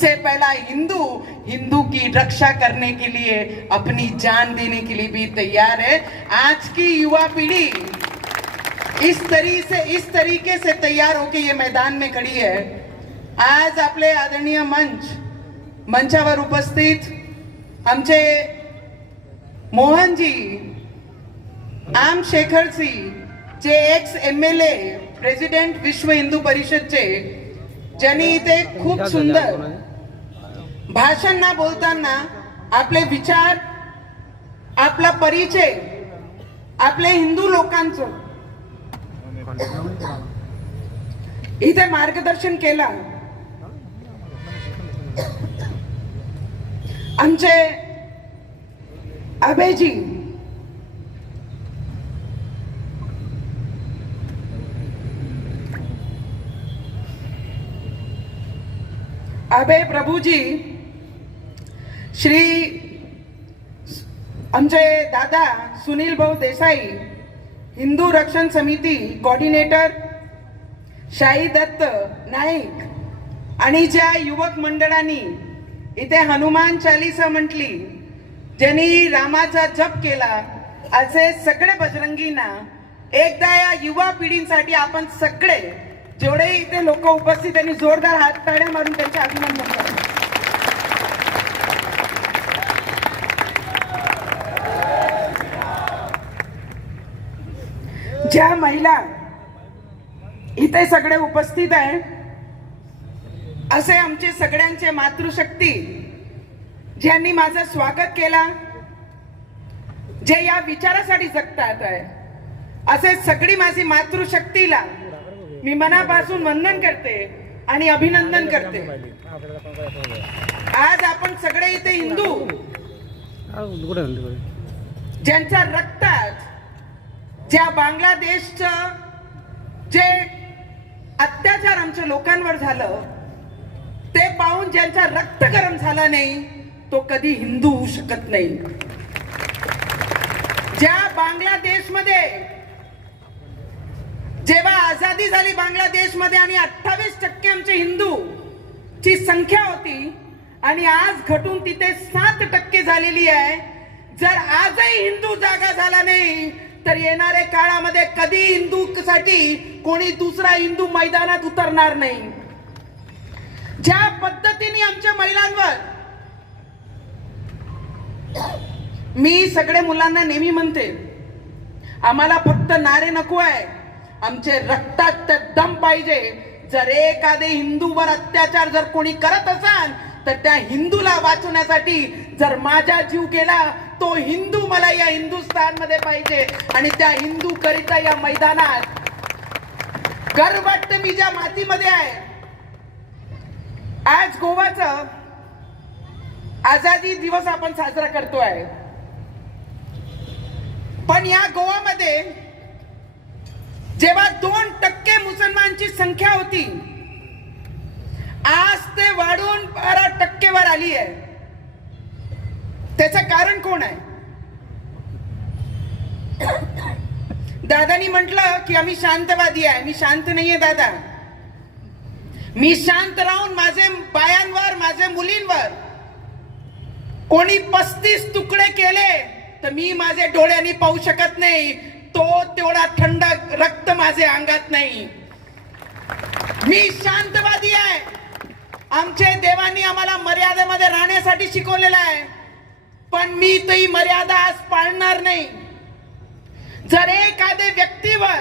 सबसे पहला हिंदू हिंदू की रक्षा करने के लिए अपनी जान देने के लिए भी तैयार है। आज की युवा पीढ़ी इस तरीके से तैयार होके ये मैदान में खड़ी है। आज आपले आदरणीय मंचावर उपस्थित आमचे मोहनजी आमशेखरजी जे एक्स MLA प्रेसिडेंट विश्व हिंदू परिषदचे, ज्यांनी इथे खूप सुंदर भाषण ना बोलताना आपले विचार, आपला परिचय, आपले हिंदू लोकांचं इथे मार्गदर्शन केला। आमचे अभयजी अभय प्रभूजी, श्री आमचे दादा सुनील भाऊ देसाई, हिंदू रक्षण समिती कोऑर्डिनेटर शाही दत्त नाईक, आणि ज्या युवक मंडळांनी इथे हनुमान चालीसा म्हटली, ज्यांनी रामाचा जप केला, असे सगळे बजरंगींना एकदा या युवा पिढींसाठी आपण सगळे जेवढे इथे लोक उपस्थित त्यांनी जोरदार हात ताळ्या मारून त्यांचे अभिनंदन करा। ज्या महिला इथे सगळे उपस्थित आहे, असे आमचे सगळ्यांचे मातृशक्ती ज्यांनी माझं स्वागत केला, जे या विचारासाठी जगतात आहे, असे सगळी माझी मातृशक्तीला मी मनापासून वंदन करते आणि अभिनंदन करते। आज आपण सगळे इथे हिंदू ज्यांच्या रक्तात ज्या बांगलादेशचं जे अत्याचार आमच्या लोकांवर झालं ते पाहून ज्यांचा रक्त गरम झाला नाही तो कधी हिंदू होऊ शकत नाही। ज्या बांगलादेशमध्ये जेव्हा आजादी झाली बांगलादेशमध्ये आणि 28% आमचे हिंदू ची संख्या होती आणि आज घटून तिथे 7% झालेली आहे। जर आजही हिंदू जागा झाला नाही तर येणाऱ्या काळामध्ये कधी हिंदूसाठी कोणी दुसरा हिंदू मैदानात उतरणार नाही। ज्या पद्धतीने आमच्या महिलांवर, मी सगळे मुलांना नेहमी म्हणते, आम्हाला फक्त नारे नको आहे, आमचे रक्तात दम पाहिजे। जर एखादे हिंदूवर अत्याचार जर कोणी करत असाल तर त्या हिंदूला वाचवण्यासाठी जर माझा जीव गेला तो हिंदू मला या हिंदुस्थान मध्ये पाहिजे आणि त्या हिंदू करिता या मैदानात गर्व वाटतं मी ज्या मातीमध्ये आहे। आज गोवाचा आझादी दिवस आपण साजरा करतोय, पण या गोवामध्ये जेव्हा 2% मुसलमानची संख्या होती, आज ते वाढून 12% वर आली आहे। त्याचं कारण कोण आहे? दादानी म्हटलं की आम्ही शांतवादी आहे। मी शांत नाहीये दादा, मी शांत राहून माझे बायांवर, माझे मुलींवर कोणी 35 तुकडे केले तर मी माझे डोळ्यांनी पाहू शकत नाही, तो तेवढा थंड रक्त माझे अंगात नाही। मी शांतवादी आहे। आमचे देवांनी आम्हाला मर्यादेमध्ये राहण्यासाठी शिकवलेलं आहे, पण मी ती मर्यादा आज पाळणार नाही। जर एखाद्या व्यक्तीवर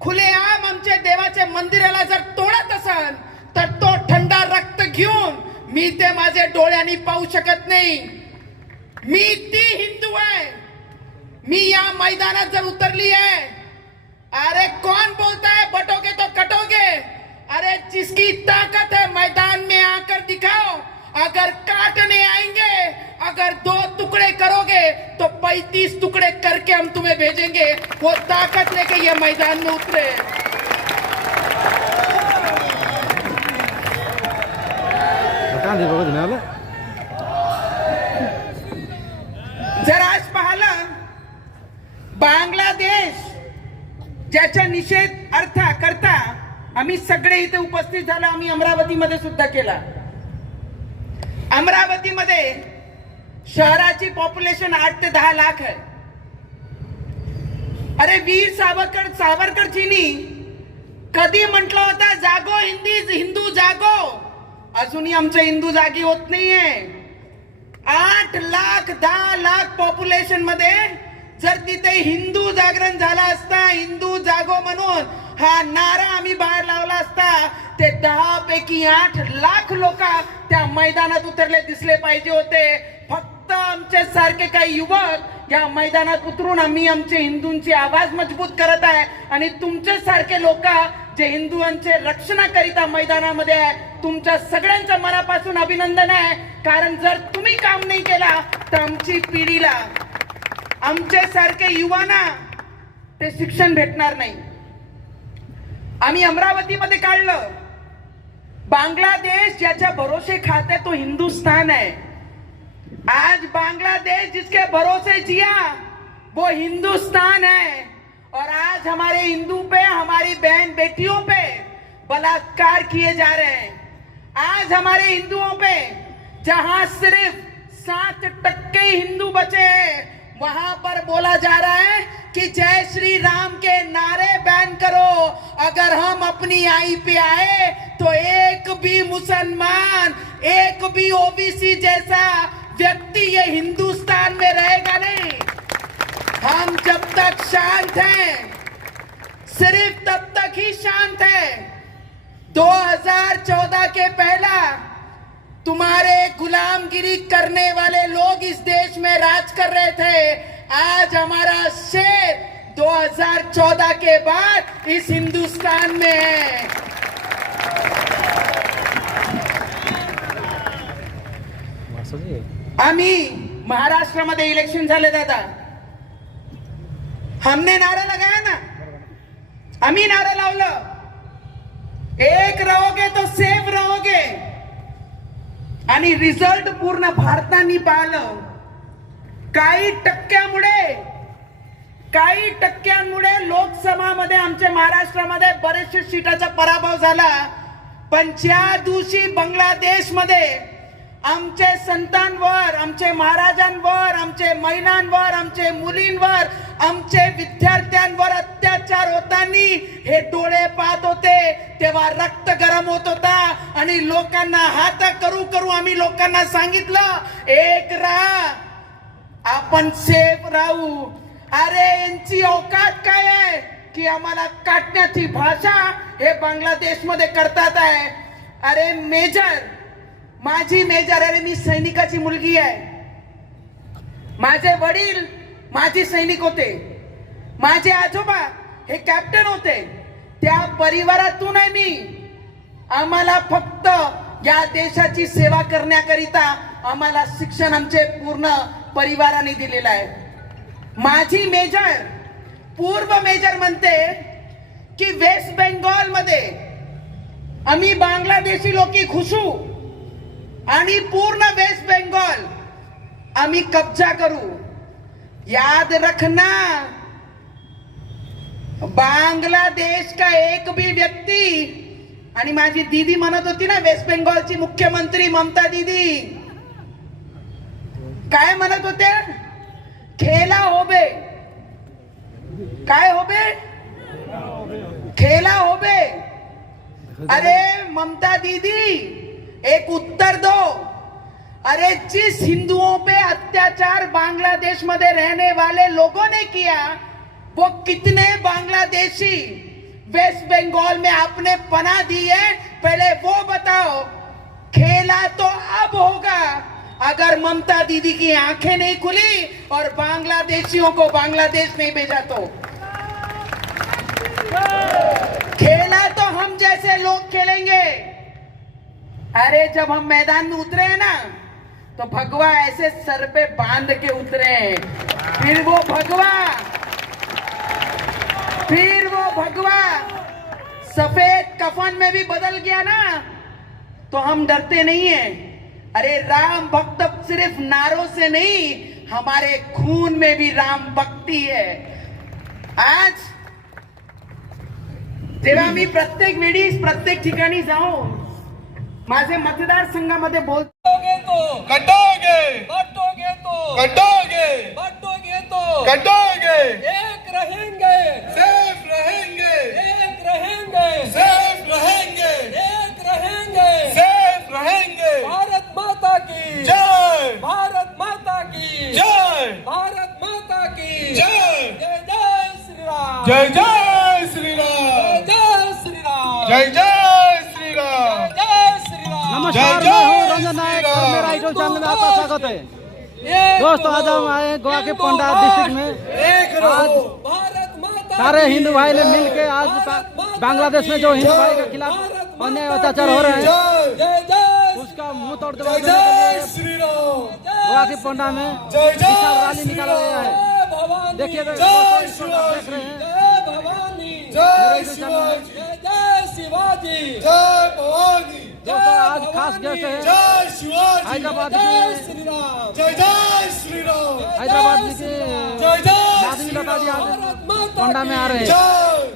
खुलेआम आमच्या देवाच्या मंदिराला जर तोडत असाल तर तो थंडा रक्त घेऊन मी ते माझे डोळ्यांनी पाहू शकत नाही। मी ती हिंदू आहे, मी या मैदानात जर उतरली है, अरे कौन बोलता है बटोगे तो कटोगे? अरे जिसकी ताकत है मैदान में आकर दिखाओ। अगर काटने आएंगे, अगर 2 टुकड़े करोगे तो 35 टुकड़े करके हम तुम्हें भेजेंगे। वो ताकत लेके ये मैदान में उतरे। जर आज पाहिलं बांगलादेश ज्याचा निषेध करता आम्ही सगळे इथे उपस्थित झालो, आम्ही अमरावतीमध्ये सुद्धा केला। अमरावतीमध्ये शहराची पॉप्युलेशन 8 ते 10 लाख आहे. अरे वीर सावरकरजींनी कधी म्हटलं होतं जागो हिंदू जागो. अजूनही आमचे हिंदू जागी होत नाहीये. 8 लाख 10 लाख पॉप्युलेशन मध्ये जर तिथे हिंदू जागरण झाला असता, हिंदू जागो म्हणून हा नारा आम्ही बाहेर लावला असता, ते 10 पैकी 8 लाख लोक त्या मैदानात उतरले दिसले पाहिजे होते. फक्त आमचे सारखे काही युवक या मैदानात उतरून आम्ही आमचे हिंदूंची आवाज मजबूत करत आहे. आणि तुमचे सारखे लोक जे हिंदूंचे रक्षणाकरिता मैदानामध्ये आहे, तुमच्या सगळ्यांचं मनापासून अभिनंदन आहे. कारण जर तुम्ही काम नाही केला तर आमची पिढीला, आमचे सारखे युवांना ते शिक्षण भेटणार नाही. आम्ही अमरावतीमध्ये काढलं. बांग्लादेश ज्याच्या भरोसे खाते तो हिंदुस्तान है. आज बांग्लादेश जिसके भरोसे जिया वो हिंदुस्तान है. और आज हमारे हिंदू पे, हमारी बहन बेटियों पे बलात्कार किए जा रहे हैं. आज हमारे हिंदुओं पे जहां सिर्फ 7% हिंदू बचे हैं, वहां पर बोला जा रहा है कि जय श्री राम के नारे बैन करो. अगर हम अपनी आई पे आए तो एक भी मुसलमान, एक भी ओबीसी जैसा व्यक्ति ये हिंदुस्तान में रहेगा नहीं. हम जब तक शांत हैं, सिर्फ तब तक ही शांत है. 2014 के पहला तुम्हारे गुलामगिरी करने वाले लोग इस देश में राज कर रहे थे. आज हमारा शेर 2014 के बाद इस हिंदुस्तान में है. आम्ही महाराष्ट्रामध्ये इलेक्शन झाले दादा, हमने नारा लगाया ना, आम्ही नारा लावलं, एक रहोगे तो सेफ रहोगे. आणि रिझल्ट पूर्ण भारताने पाहिलं. काही टक्क्यांमुळे लोकसभामध्ये आमच्या महाराष्ट्रामध्ये बरेचशे सीटाचा पराभव झाला. पण ज्या दिवशी बांगलादेशमध्ये आमचे संतांवर, आमचे महाराजांवर, आमचे महिलांवर, आमचे मुलींवर, आमचे विद्यार्थ्यांवर अत्याचार होताना हे डोळे पाहत होते, तेव्हा रक्त गरम होत होता. आणि लोकांना हात करू करू आम्ही लोकांना सांगितलं एक राहा, आपण सेफ राहू. अरे यांची औकात काय आहे की आम्हाला काटण्याची भाषा हे बांगलादेशमध्ये करतात आहे. अरे मेजर, माझी मेजर, अरे मी सैनिकाची मुलगी आहे. माझे वडील माझे सैनिक होते, माझे आजोबा हे कॅप्टन होते. त्या परिवारातून आहे मी. आम्हाला फक्त या देशाची सेवा करण्याकरिता आम्हाला शिक्षण आमचे पूर्ण परिवाराने दिलेलं आहे. माझी मेजर, पूर्व मेजर म्हणते की वेस्ट बेंगॉल मध्ये आम्ही बांगलादेशी लोक घुसू आणि पूर्ण वेस्ट बेंगॉल आम्ही कब्जा करू. याद रखना, बांग्लादेश का एक भी व्यक्ती. आणि माझी दीदी म्हणत होती ना, वेस्ट बेंगॉलची मुख्यमंत्री ममता दीदी काय म्हणत होते, खेला होबे, काय होबे, खेला होबे. अरे ममता दीदी एक उत्तर दो. अरे जिस हिंदुओं पे अत्याचार बांग्लादेश में रहने वाले लोगों ने किया, वो कितने बांग्लादेशी वेस्ट बंगाल में आपने पनाह दी है, पहले वो बताओ. खेला तो अब होगा अगर ममता दीदी की आंखें नहीं खुली और बांग्लादेशियों को बांग्लादेश नहीं भेजा तो. खेला तो हम जैसे लोग खेलेंगे. अरे जब हम मैदान में उतरे हैं ना, तो भगवा ऐसे सर पे बांध के उतरे हैं. फिर वो भगवा सफेद कफन में भी बदल गया ना, तो हम डरते नहीं हैं. अरे राम भक्त सिर्फ नारों से नहीं, हमारे खून में भी राम भक्ति है. आज जेव्हा मी प्रत्येक वेळी प्रत्येक ठिकाणी जाऊन माझे मतदारसंघामध्ये बोलतो कटोगे बांटोगे तो कटोगे बांटोगे तो कटोगे एक रहेंगे सेफ रहेंगे एक रहेंगे सेफ रहेंगे एक रहेंगे सेफ रहेंगे। भारत माता की जय भारत माता की जय भारत माता की जय जय जय श्री राम जय जय श्री राम जय श्री राम जय जय श्री राम जय श्री राम। नमस्कार, जय मैं हूँ जय रंजन नायक श्री और राम। मेरा आइडल चैनल में आपका स्वागत है। एक दोस्तों, आज हम आए गोवा के पोंडा डिस्ट्रिक्ट में। एक आज भारत माता सारे की हिंदू भाई ने मिलकर आज बांग्लादेश में जो हिंदू भाई के खिलाफ अन्याय अत्याचार हो रहे हैं जय जय जय उसका मुंह तोड़ जवाब जय देने के लिए श्री राम गोवा के पोंडा में जय विशाल रैली श्री निकाला गया है। जय भवानी देखिए तो जय इस वक्त आप देख रहे हैं। जय भवानी जय शिवाजी जय जय शिवाजी जय भवानी दोस्तों, आज खास गेस्ट है जय शिवाजी हैदराबाद जय के श्री राम जय जय श्री राम हैदराबाद के जय जय माधवी लता जी आज भारत माता पोंडा में आ रहे हैं। जय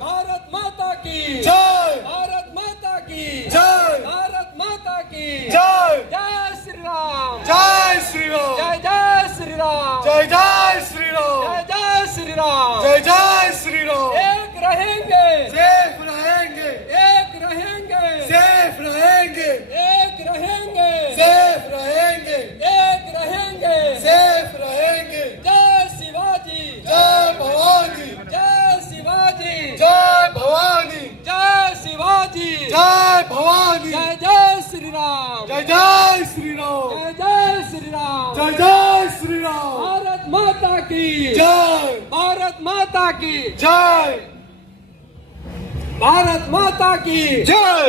भारत माता की जय भारत माता की जय भारत माता की जय जय श्री राम जय श्री राम जय जय श्री राम जय जय श्री राम जय जय श्री राम जय जय श्री राम एक रहेंगे सेफ रहेंगे एक रहेंगे सेफ रहेंगे एक रहेंगे सेफ रहेंगे एक रहेंगे सेफ रहेंगे। जय शिवाजी जय भवानी जय शिवाजी जय भवानी जय शिवाजी जय भवानी जय जय श्री राम जय जय श्री राम जय जय श्री राम जय जय श्री राम भारत माता की जय भारत माता की जय भारत माता की जय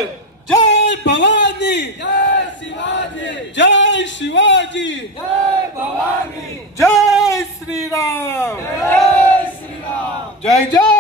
जय भवानी जय शिवाजी जय शिवाजी जय भवानी जय श्री राम जय श्री राम जय जय